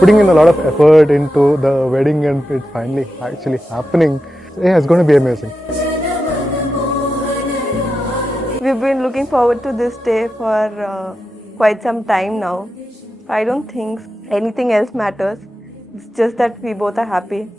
putting in a lot of effort into the wedding and it's finally actually happening. Yeah, it's going to be amazing. We've been looking forward to this day for quite some time now. I don't think anything else matters. It's just that we both are happy.